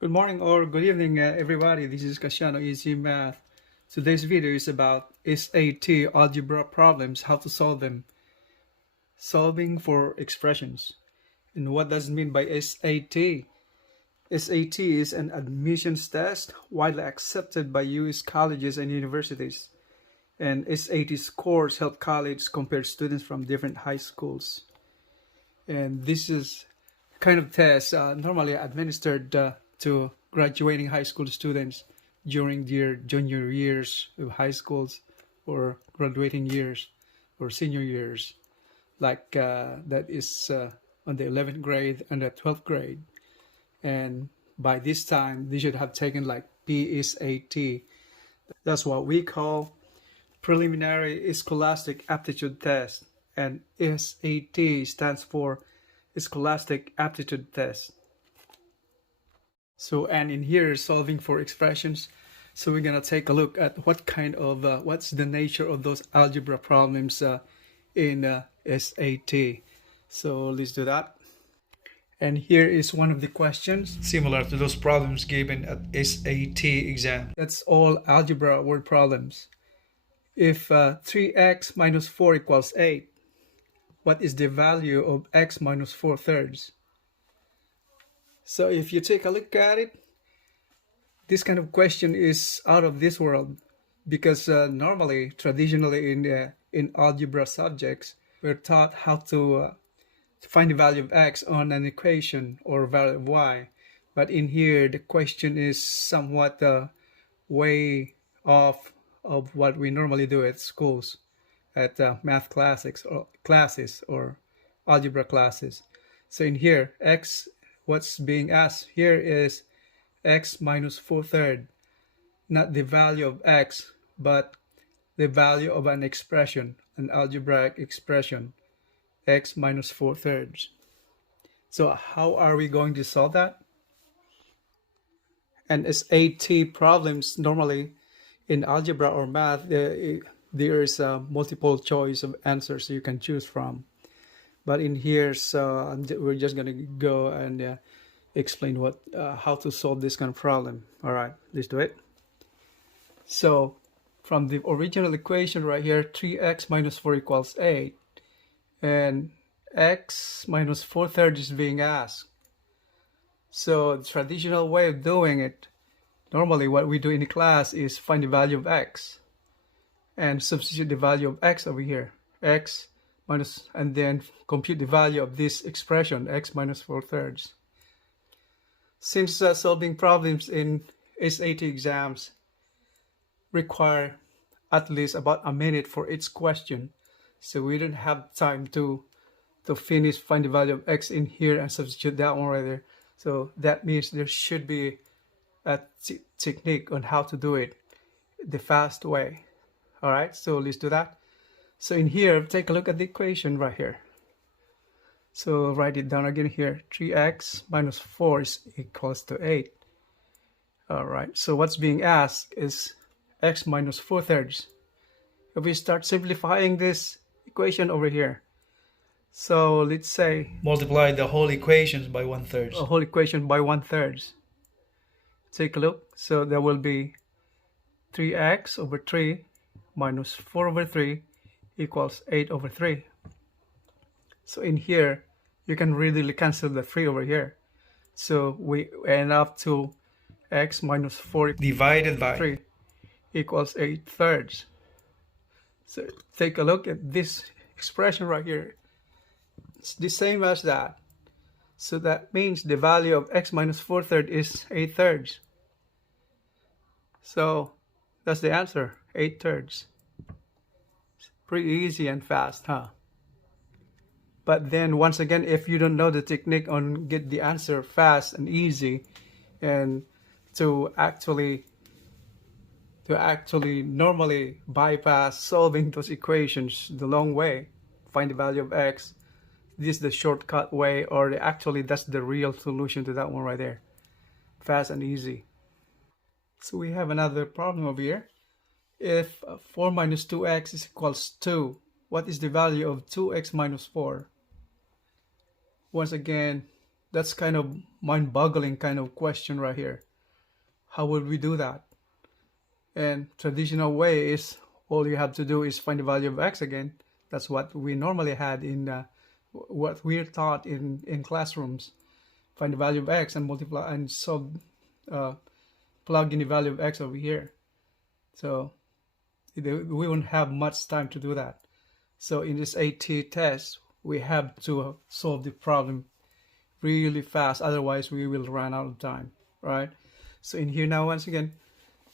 Good morning or good evening, everybody. This is Kasiano Easy Math. Today's video is about SAT algebra problems, how to solve them. Solving for expressions. And what does it mean by SAT? SAT is an admissions test widely accepted by US colleges and universities. And SAT scores help colleges compare students from different high schools. And this is kind of test normally administered to graduating high school students during their junior years of high schools or graduating years or senior years, like that is on the 11th grade and the 12th grade. And by this time, they should have taken like PSAT. That's what we call Preliminary Scholastic Aptitude Test. And SAT stands for Scholastic Aptitude Test. So, and in here, solving for expressions. So we're gonna take a look at what kind of, what's the nature of those algebra problems in SAT. So let's do that. And here is one of the questions, similar to those problems given at SAT exam. That's all algebra word problems. If 3x minus 4 equals 8, what is the value of x minus 4/3? So if you take a look at it, this kind of question is out of this world because normally, traditionally in algebra subjects, we're taught how to find the value of x on an equation or value of y. But in here, the question is somewhat way off of what we normally do at schools, at math classes or algebra classes. So in here, what's being asked here is x minus 4/3, not the value of x, but the value of an expression, an algebraic expression, x minus 4/3. So how are we going to solve that? And SAT problems normally in algebra or math, there is a multiple choice of answers you can choose from. But in here, so we're just gonna go and explain how to solve this kind of problem. All right, let's do it. So from the original equation right here, 3x minus 4 equals 8. And x minus 4/3 is being asked. So the traditional way of doing it, normally what we do in the class is find the value of x and substitute the value of x over here, x minus, and then compute the value of this expression, x minus 4/3. Since solving problems in SAT exams require at least about a minute for each question, so we don't have time to find the value of x in here and substitute that one right there. So that means there should be a technique on how to do it the fast way. All right, so let's do that. So in here, take a look at the equation right here. So write it down again here. 3x minus 4 is equals to 8. All right, so what's being asked is x minus 4/3. If we start simplifying this equation over here, so let's say multiply the whole equations by 1/3. A whole equation by 1/3. Take a look. So there will be 3x over 3 minus 4 over 3 equals 8 over 3. So in here, you can readily cancel the 3 over here. So we end up to x minus 4 divided by 3 equals 8/3. So take a look at this expression right here. It's the same as that. So that means the value of x minus 4/3 is 8/3. So that's the answer, 8/3. Pretty easy and fast, huh? But then once again, if you don't know the technique on get the answer fast and easy, and to actually normally bypass solving those equations the long way, find the value of x, this is the shortcut way, or actually that's the real solution to that one right there. Fast and easy. So we have another problem over here. If 4 minus 2x is equals 2, what is the value of 2x minus 4? Once again, That's kind of mind-boggling kind of question right here. How would we do that? And traditional way is all you have to do is find the value of x again. That's what we normally had in what we're taught in classrooms. Find the value of x and multiply and solve, plug in the value of x over here. So we won't have much time to do that. So in this AT test, we have to solve the problem really fast, otherwise we will run out of time, right? So in here now, once again,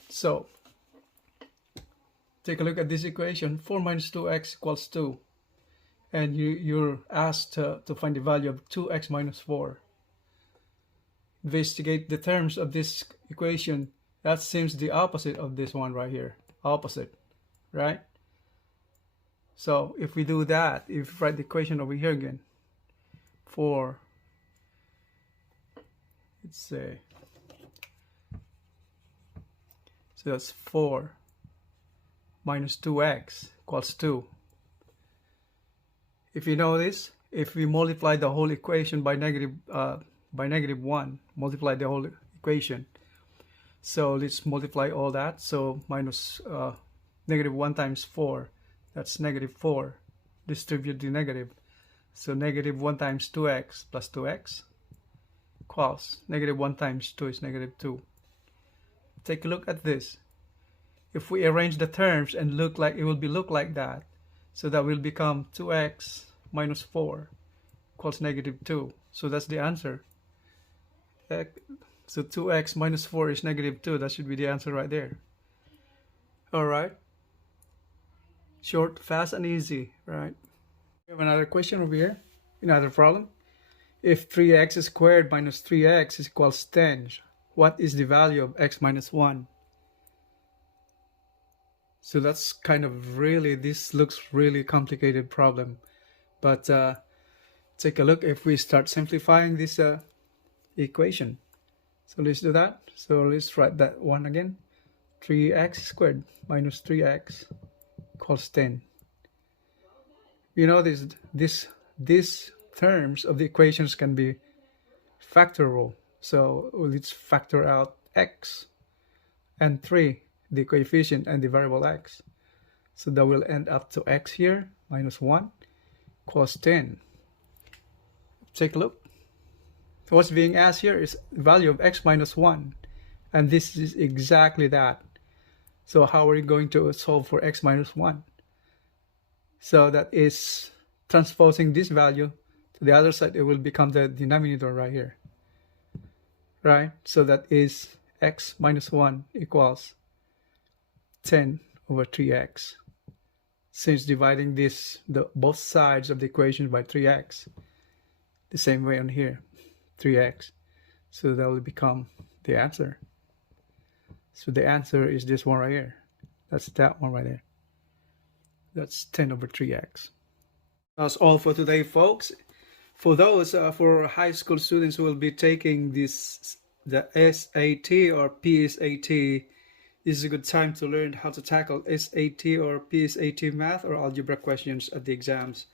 so take a look at this equation. 4 minus 2x equals 2, and you're asked to find the value of 2x minus 4. Investigate the terms of this equation. That seems the opposite of this one right here. Opposite, right? So if we do that, if we write the equation over here again, 4, let's say, so that's 4 minus 2x equals 2. If you know this, if we multiply the whole equation by negative 1, multiply the whole equation. So let's multiply all that. So minus negative 1 times 4, that's negative 4. Distribute the negative. So negative 1 times 2x plus 2x equals negative 1 times 2 is negative 2. Take a look at this. If we arrange the terms and look like that, so that will become 2x minus 4 equals negative 2. So that's the answer. So 2x minus 4 is negative 2. That should be the answer right there. Alright. Short, fast, and easy, right? We have another question over here. Another problem. If 3x squared minus 3x is equals 10, what is the value of x minus 1? So that's kind of really, this looks really complicated problem. But take a look if we start simplifying this equation. So let's do that. So let's write that one again. 3x squared minus 3x equals 10. You know, these terms of the equations can be factorable. So let's factor out x and 3, the coefficient and the variable x. So that will end up to x here minus 1 equals 10. Take a look. What's being asked here is the value of x minus 1, and this is exactly that. So how are we going to solve for x minus 1? So that is transposing this value to the other side. It will become the denominator right here, right? So that is x minus 1 equals 10 over 3x. Since dividing both sides of the equation by 3x, the same way on here, 3x. So that will become the answer. So the answer is this one right here. That's that one right there. That's 10 over 3x. That's all for today, folks. For those, for high school students who will be taking the SAT or PSAT, this is a good time to learn how to tackle SAT or PSAT math or algebra questions at the exams.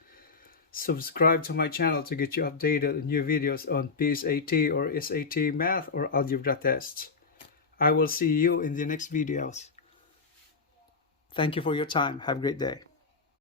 Subscribe to my channel to get you updated on new videos on PSAT or SAT math or algebra tests. I will see you in the next videos. Thank you for your time. Have a great day.